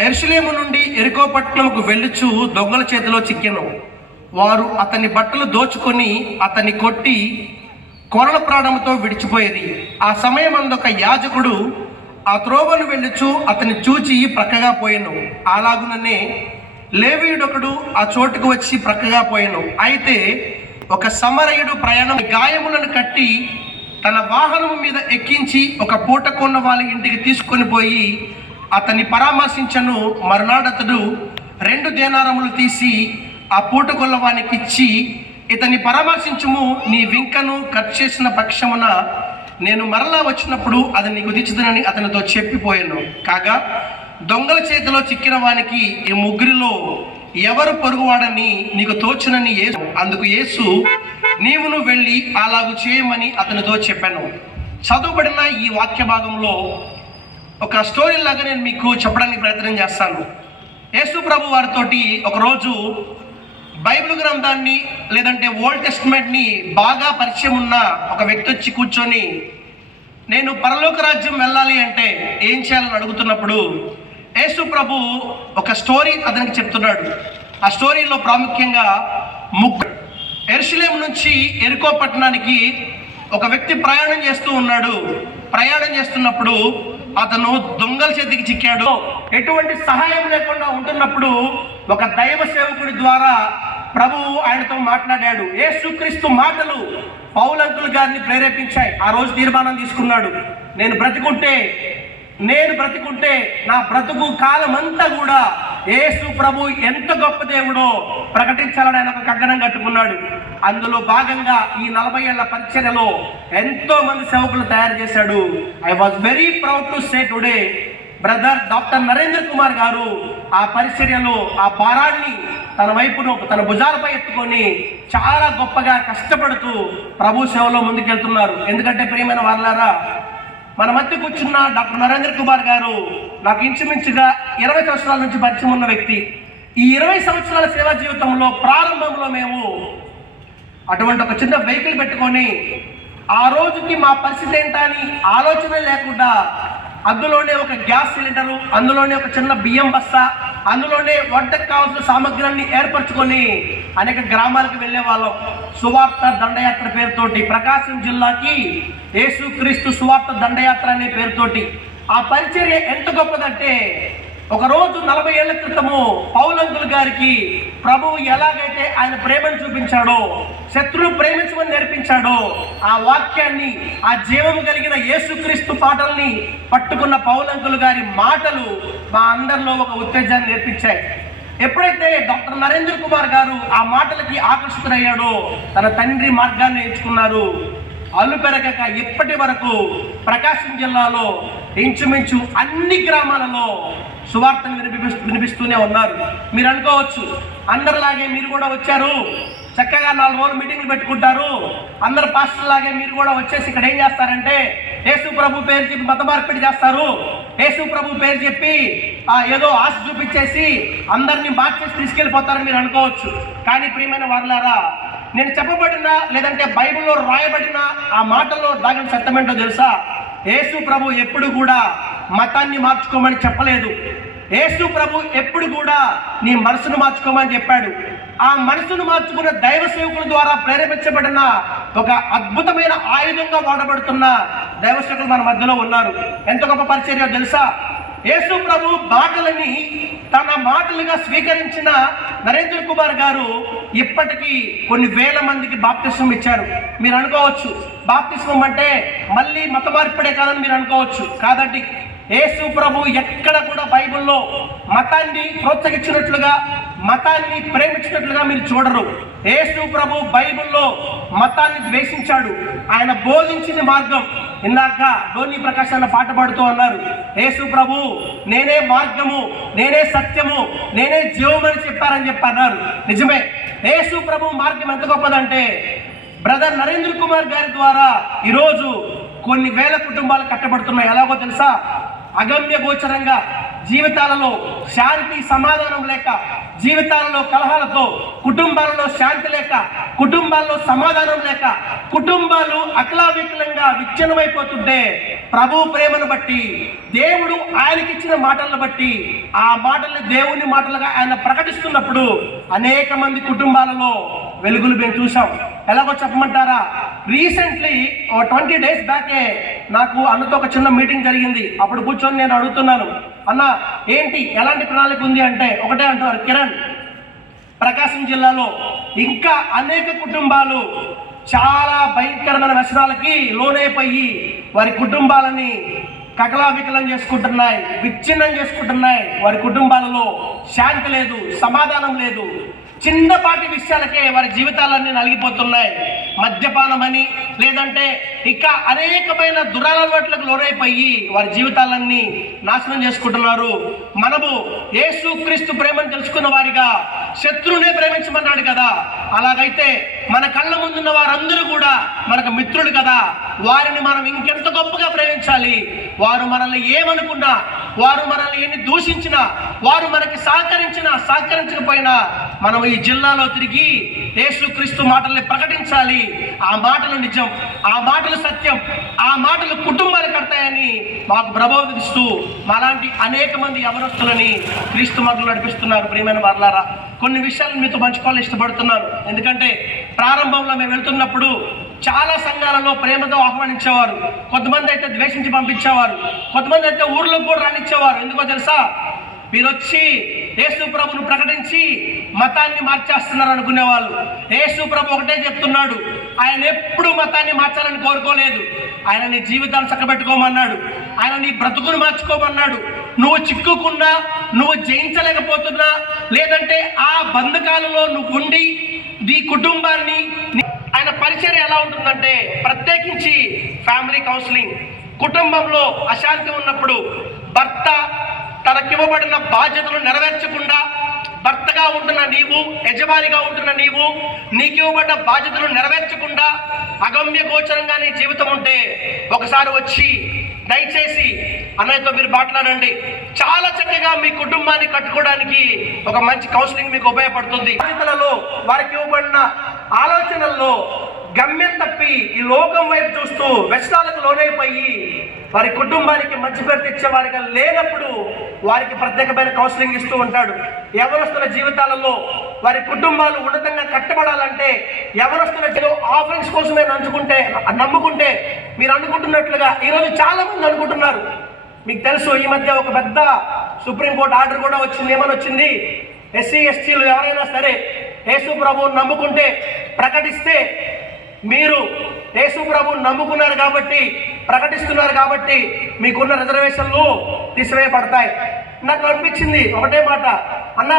యెరూషలేము నుండి యెరికో పట్టణముకు వెళ్ళుచు దొంగల చేతిలో చిక్కెను. వారు అతని బట్టలు దోచుకొని అతన్ని కొట్టి కొరల ప్రాణముతో విడిచిపోయేది. ఆ సమయమందొక యాజకుడు ఆ త్రోవను వెళ్ళుచు అతన్ని చూచి ప్రక్కగా పోయెను. అలాగుననే లేవీయుడొకడు ఆ చోటుకు వచ్చి ప్రక్కగా పోయెను. అయితే ఒక సమరయుడు ప్రయాణం గాయములను కట్టి తన వాహనము మీద ఎక్కించి ఒక పూట కొన్న వాళ్ళ ఇంటికి తీసుకొని పోయి అతన్ని పరామర్శించను. మరునాడతడు 2 దేనారములు తీసి ఆ పూట కొల్లవానికి ఇచ్చి, ఇతన్ని పరామర్శించుము, నీ వింకను కట్ చేసిన పక్షమున నేను మరలా వచ్చినప్పుడు అది నీకు దించుదనని అతనితో చెప్పిపోయాను. కాగా దొంగల చేతిలో చిక్కిన వానికి ఈ ముగ్గురిలో ఎవరు పొరుగువాడని నీకు తోచునని యేసు అందుకు యేసు, నీవును వెళ్ళి అలాగు చేయమని అతనితో చెప్పాను. చదువుబడిన ఈ వాక్య భాగంలో ఒక స్టోరీ లాగా నేను మీకు చెప్పడానికి ప్రయత్నం చేస్తాను. యేసు ప్రభు వారితోటి ఒకరోజు బైబిల్ గ్రంథాన్ని లేదంటే ఓల్డ్ టెస్టిమెంట్ని బాగా పరిచయం ఉన్న ఒక వ్యక్తి వచ్చి కూర్చొని, నేను పరలోక రాజ్యం వెళ్ళాలి అంటే ఏం చేయాలని అడుగుతున్నప్పుడు యేసు ప్రభు ఒక స్టోరీ అతనికి చెప్తున్నాడు. ఆ స్టోరీలో ప్రాముఖ్యంగా యెరూషలేము నుంచి యెరికో పట్టణానికి ఒక వ్యక్తి ప్రయాణం చేస్తూ ఉన్నాడు. ప్రయాణం చేస్తున్నప్పుడు అతను దొంగల చేతికి చిక్కాడు. ఎటువంటి సహాయం లేకుండా ఉంటున్నప్పుడు ఒక దైవ సేవకుడి ద్వారా ప్రభువు ఆయనతో మాట్లాడాడు. యేసుక్రీస్తు మాటలు పౌలు అంకుల్ గారిని ప్రేరేపించాయి. ఆ రోజు తీర్మానం తీసుకున్నాడు, నేను బ్రతికుంటే నా బ్రతుకు కాలం అంతా కూడా యేసు ప్రభు ఎంత గొప్ప దేవుడో ప్రకటించాలని ఆయన ఒక కంకణం కట్టుకున్నాడు. అందులో భాగంగా ఈ 40 ఏళ్ల పరిచర్యలో ఎంతో మంది సేవకులు తయారు చేశాడు. I was very proud to say today brother doctor Narendra Kumar గారు ఆ పరిచర్యలో ఆ భారాన్ని తన వైపును తన భుజాలపై ఎత్తుకొని చాలా గొప్పగా కష్టపడుతూ ప్రభు సేవలో ముందుకెళ్తున్నారు. ఎందుకంటే ప్రియమైన వాళ్ళారా, మన మధ్య కూర్చున్న డాక్టర్ నరేంద్ర కుమార్ గారు నాకు ఇంచుమించుగా 20 సంవత్సరాల నుంచి పరిచయం ఉన్న వ్యక్తి. ఈ 20 సంవత్సరాల సేవా జీవితంలో ప్రారంభంలో మేము అటువంటి ఒక చిన్న వెహికల్ పెట్టుకొని ఆ రోజుకి మా పరిస్థితి ఏంటని ఆలోచన లేకుండా అందులోనే ఒక గ్యాస్ సిలిండరు, అందులోనే ఒక చిన్న బియ్యం బస్తా, అందులోనే వంటకు కావాల్సిన సామగ్రిని ఏర్పరచుకొని అనేక గ్రామాలకు వెళ్ళే వాళ్ళం. సువార్త దండయాత్ర పేరుతోటి ప్రకాశం జిల్లాకి యేసుక్రీస్తు సువార్త దండయాత్ర అనే పేరుతోటి ఆ పరిచర్య ఎంత గొప్పదంటే, ఒకరోజు 40 ఏళ్ల క్రితము పౌలు అంకుల్ గారికి ప్రభువు ఎలాగైతే ఆయన ప్రేమను చూపించాడో, శత్రువు ప్రేమించమని నేర్పించాడో, ఆ వాక్యాన్ని, ఆ జీవము కలిగిన యేసుక్రీస్తు పాటల్ని పట్టుకున్న పౌలు అంకుల్ గారి మాటలు మా అందరిలో ఒక ఉత్తేజాన్ని నేర్పించాయి. ఎప్పుడైతే డాక్టర్ నరేంద్ర కుమార్ గారు ఆ మాటలకి ఆకర్షితులయ్యాడో తన తండ్రి మార్గాన్ని ఎంచుకున్నారు. అలుపెరగక ఇప్పటి వరకు ప్రకాశం జిల్లాలో ఇంచుమించు అన్ని గ్రామాలలో సువార్తను వినిపిస్తూనే ఉన్నారు. మీరు అనుకోవచ్చు, అందరిలాగే మీరు కూడా వచ్చారు, చక్కగా 4 రోజులు మీటింగ్లు పెట్టుకుంటారు, అందరు పాస్టర్ లాగే మీరు కూడా వచ్చేసి ఇక్కడ ఏం చేస్తారంటే యేసు ప్రభు పేరు చెప్పి మత మార్పిడి చేస్తారు, యేసు ప్రభు పేరు చెప్పి ఏదో ఆశ చూపించేసి అందరినీ మార్చేసి తీసుకెళ్ళిపోతారని మీరు అనుకోవచ్చు. కానీ ప్రియమైన వారులారా, నేను చెప్పబడిన లేదంటే బైబిల్లో రాయబడిన ఆ మాటల్లో దాగిన సత్యం ఏంటో తెలుసా? యేసు ప్రభు ఎప్పుడు కూడా మతాన్ని మార్చుకోమని చెప్పలేదు. యేసు ప్రభు ఎప్పుడు కూడా నీ మనసును మార్చుకోమని చెప్పాడు. ఆ మనసును మార్చుకున్న దైవ సేవకుల ద్వారా ప్రేరేపించబడిన ఒక అద్భుతమైన ఆయుధంగా వాడబడుతున్న దైవ సేవకులు మన మధ్యలో ఉన్నారు. ఎంత గొప్ప పరిచర్య తెలుసా? యేసు ప్రభు మాటలని తన మాటలుగా స్వీకరించిన నరేంద్ర కుమార్ గారు ఇప్పటికీ కొన్ని వేల మందికి బాప్తిస్మం ఇచ్చారు. మీరు అనుకోవచ్చు, బాప్తిస్మం అంటే మళ్ళీ మత మార్పిడే కాదని మీరు అనుకోవచ్చు. కాదండి, యేసు ప్రభు ఎక్కడ కూడా బైబిల్లో మతాన్ని ప్రోత్సహించినట్లుగా, మతాన్ని ప్రేమించినట్లుగా మీరు చూడరు. యేసు ప్రభు బైబిల్లో మతాన్ని ద్వేషించాడు. ఆయన బోధించిన మార్గం, ఇందాక ధోని ప్రకాశ్ అన్న పాట పాడుతూ అన్నారు, యేసు ప్రభు నేనే మార్గము, నేనే సత్యము, నేనే జీవమని చెప్పారని చెప్పన్నారు. నిజమే, యేసు ప్రభు మార్గం ఎంత గొప్పదంటే బ్రదర్ నరేంద్ర కుమార్ గారి ద్వారా ఈరోజు కొన్ని వేల కుటుంబాలు కట్టబడుతున్నాయి. ఎలాగో తెలుసా? అగమ్య గోచరంగా జీవితాలలో శాంతి సమాధానం లేక, జీవితాలలో కలహాలతో, కుటుంబాలలో శాంతి లేక, కుటుంబాల్లో సమాధానం లేక, కుటుంబాలు అకలావికలంగా విచ్ఛిన్నమైపోతుంటే ప్రభు ప్రేమను బట్టి, దేవుడు ఆయనకిచ్చిన మాటలను బట్టి, ఆ మాటల్ని దేవుని మాటలుగా ఆయన ప్రకటిస్తున్నప్పుడు అనేక మంది కుటుంబాలలో వెలుగులు మేము చూసాం. ఎలాగో చెప్పమంటారా? రీసెంట్లీ 20 days బ్యాకే నాకు అన్నతో ఒక చిన్న మీటింగ్ జరిగింది. అప్పుడు కూర్చొని నేను అడుగుతున్నాను, అన్న ఏంటి ఎలాంటి ప్రణాళిక ఉంది అంటే ఒకటే అంటున్నారు, కిరణ్, ప్రకాశం జిల్లాలో ఇంకా అనేక కుటుంబాలు చాలా భయంకరమైన వ్యసనాలకి లోనైపోయి వారి కుటుంబాలని కకలావికలం చేసుకుంటున్నాయి, విచ్ఛిన్నం చేసుకుంటున్నాయి. వారి కుటుంబాలలో శాంతి లేదు, సమాధానం లేదు. చిన్నపాటి విషయాలకే వారి జీవితాలన్నీ నలిగిపోతున్నాయి. మద్యపానం అని, లేదంటే ఇక అనేకమైన దురలవాట్లకు లోనైపోయి వారి జీవితాలన్నీ నాశనం చేసుకుంటున్నారు. మనము యేసుక్రీస్తు ప్రేమను తెలుసుకున్న వారిగా శత్రువునే ప్రేమించమన్నాడు కదా, అలాగైతే మన కళ్ళ ముందున్న వారందరూ కూడా మనకు మిత్రులు కదా, వారిని మనం ఇంకెంత గొప్పగా ప్రేమించాలి. వారు మనల్ని ఏమనుకున్నా, వారు మనల్ని ఎన్ని దూషించినా, వారు మనకి సహకరించకపోయినా మనం ఈ జిల్లాలో తిరిగి యేసుక్రీస్తు మాటల్ని ప్రకటించాలి. ఆ మాటలు నిజం, ఆ మాటలు సత్యం, ఆ మాటలు కుటుంబాలు కడతాయని మాకు ప్రబోధిస్తూ మాలాంటి అనేక మంది యవనస్తులని క్రీస్తు మార్గంలో నడిపిస్తున్నారు. ప్రియమైన వారలారా, కొన్ని విషయాలను మీతో పంచుకోవాలని ఇష్టపడుతున్నాను. ఎందుకంటే ప్రారంభంలో మేము వెళ్తున్నప్పుడు చాలా సంఘాలలో ప్రేమతో ఆహ్వానించేవారు, కొంతమంది అయితే ద్వేషించి పంపించేవారు, కొంతమంది అయితే ఊర్లోకి కూడా రానిచ్చేవారు. ఎందుకో తెలుసా? మీరు వచ్చి యేసు ప్రభును ప్రకటించి మతాన్ని మార్చేస్తున్నారు అనుకునేవాళ్ళు. యేసు ప్రభు ఒకటే చెప్తున్నాడు, ఆయన ఎప్పుడు మతాన్ని మార్చాలని కోరుకోలేదు. ఆయన నీ జీవితాన్ని చక్కబెట్టుకోమన్నాడు, ఆయన నీ బ్రతుకును మార్చుకోమన్నాడు. నువ్వు చిక్కుకున్నా, నువ్వు జయించలేకపోతున్నా, లేదంటే ఆ బంధకాలలో నువ్వు ఉండి నీ కుటుంబాన్ని, ఆయన పరిచర్య ఎలా ఉంటుందంటే ప్రత్యేకించి ఫ్యామిలీ కౌన్సిలింగ్. కుటుంబంలో అశాంతి ఉన్నప్పుడు భర్త తనకివ్వబడిన బాధ్యతలు నెరవేర్చకుండా, భర్తగా ఉంటున్న నీవు, యజమానిగా ఉంటున్న నీవు, నీకు ఇవ్వబడ్డ బాధ్యతలు నెరవేర్చకుండా అగమ్య గోచరంగా నీ జీవితం ఉంటే ఒకసారి వచ్చి దయచేసి అన్నయ్యతో మీరు మాట్లాడండి. చాలా చక్కగా మీ కుటుంబాన్ని కట్టుకోవడానికి ఒక మంచి కౌన్సిలింగ్ మీకు ఉపయోగపడుతుంది. బాధ్యతలలో వారికి ఇవ్వబడిన ఆలోచనల్లో గమ్యం తప్పి ఈ లోకం వైపు చూస్తూ వ్యసనాలకు లోనైపోయి వారి కుటుంబానికి మంచి పేరు తెచ్చే వారిగా లేనప్పుడు వారికి ప్రత్యేకమైన కౌన్సిలింగ్ ఇస్తూ ఉంటాడు. యవనస్తుల జీవితాలలో వారి కుటుంబాలు ఉన్నతంగా కట్టబడాలంటే యవనస్తుల ఆఫరింగ్స్ కోసమే నమ్ముకుంటే మీరు అనుకుంటున్నట్లుగా ఈరోజు చాలా మంది అనుకుంటున్నారు. మీకు తెలుసు, ఈ మధ్య ఒక పెద్ద సుప్రీంకోర్టు ఆర్డర్ కూడా వచ్చింది. ఏమని వచ్చింది? ఎస్సీ ఎస్టీలు ఎవరైనా సరే యేసు ప్రభువును నమ్ముకుంటే, ప్రకటిస్తే, మీరు యేసు ప్రభువును నమ్ముకున్నారు కాబట్టి, ప్రకటిస్తున్నారు కాబట్టి మీకున్న రిజర్వేషన్లు తీసివేయబడతాయి. నాకు అనిపించింది ఒకటే మాట, అన్న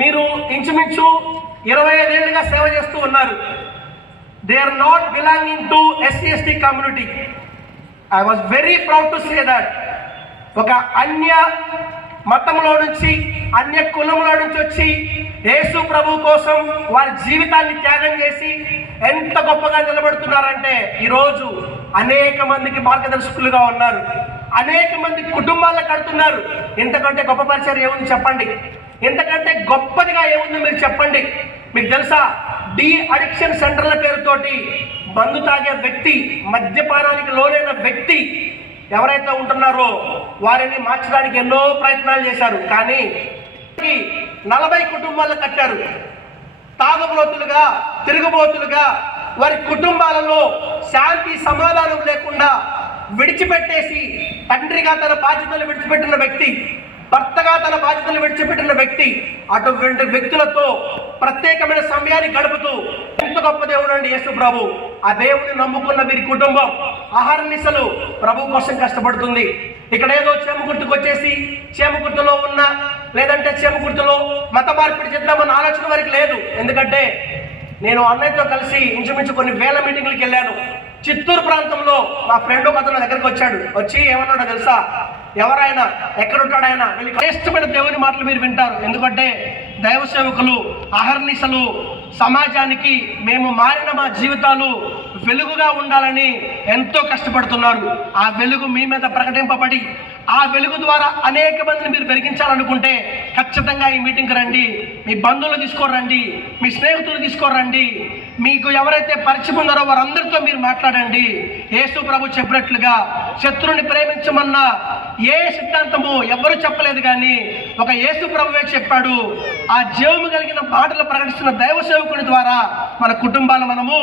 మీరు ఇంచుమించు 25 ఏళ్ళుగా సేవ చేస్తూ ఉన్నారు. They are not belonging to SC ST community. I was very proud to say that. ఒక అన్య మతంలో నుంచి, అన్య కులంలో నుంచి వచ్చి యేసు ప్రభు కోసం వారి జీవితాన్ని త్యాగం చేసి ఎంత గొప్పగా నిలబడుతున్నారంటే ఈరోజు అనేక మందికి మార్గదర్శకులుగా ఉన్నారు, అనేక మంది కుటుంబాలను కడుతున్నారు. ఇంతకంటే గొప్ప పరిచయం ఏముంది చెప్పండి? ఇంతకంటే గొప్పదిగా ఏముంది మీరు చెప్పండి? మీకు తెలుసా, డి అడిక్షన్ సెంటర్ల పేరుతోటి మందు తాగే వ్యక్తి, మద్యపానానికి లోనైన వ్యక్తి ఎవరైతే ఉంటున్నారో వారిని మార్చడానికి ఎన్నో ప్రయత్నాలు చేశారు. కానీ 40 కుటుంబాలు కట్టారు. తాగుబోతులుగా, తిరుగుబోతులుగా వారి కుటుంబాలలో శాంతి సమాధానం లేకుండా విడిచిపెట్టేసి, తండ్రిగా తన బాధ్యతలు విడిచిపెట్టిన వ్యక్తి, భర్తగా తన బాధ్యతలు విడిచిపెట్టిన వ్యక్తి, అటువంటి వ్యక్తులతో ప్రత్యేకమైన సమయాన్ని గడుపుతూ ఎంత గొప్ప దేవుడు అండి యేసు ప్రభు. ఆ దేవుని నమ్ముకున్న వీరి కుటుంబం అహర్నిశలు ప్రభు కోసం కష్టపడుతుంది. ఇక్కడ ఏదో చేమకుర్తికి వచ్చేసి చేమకుర్తిలో ఉన్న, లేదంటే చేమకుర్తిలో మత మార్పిడి చేద్దామన్న ఆలోచన వారికి లేదు. ఎందుకంటే నేను అన్నయ్యతో కలిసి ఇంచుమించు కొన్ని వేల మీటింగ్లకు వెళ్ళాను. చిత్తూరు ప్రాంతంలో మా ఫ్రెండ్ ఒక అతను దగ్గరికి వచ్చి ఏమన్నాడో తెలుసా? ఎవరైనా ఎక్కడుంటాడు ఆయన వెళ్ళి శ్రేష్టమైన దేవుని మాటలు మీరు వింటారు. ఎందుకంటే దైవ సేవకులు అహర్నిశలు సమాజానికి మేము మారిన మా జీవితాలు వెలుగుగా ఉండాలని ఎంతో కష్టపడుతున్నారు. ఆ వెలుగు మీ మీద ప్రకటింపబడి ఆ వెలుగు ద్వారా అనేక మందిని మీరు వెలిగించాలనుకుంటే ఖచ్చితంగా ఈ మీటింగ్కి రండి. మీ బంధువులు తీసుకోరండి, మీ స్నేహితులు తీసుకోరండి, మీకు ఎవరైతే పరిచయం ఉన్నారో వారందరితో మీరు మాట్లాడండి. యేసు ప్రభు చెప్పినట్లుగా శత్రువుని ప్రేమించమన్న ఏ సిద్ధాంతము ఎవరు చెప్పలేదు, కానీ ఒక యేసు ప్రభువే చెప్పాడు. ఆ జీవము కలిగిన మాటలు ప్రకటిస్తున్న దైవ సేవకుని ద్వారా మన కుటుంబాలు మనము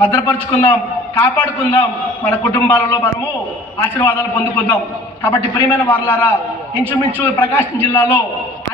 భద్రపరుచుకుందాం, కాపాడుకుందాం, మన కుటుంబాలలో మనము ఆశీర్వాదాలు పొందుకుందాం. కాబట్టి ప్రియమైన వారలారా, ఇంచుమించు ప్రకాశం జిల్లాలో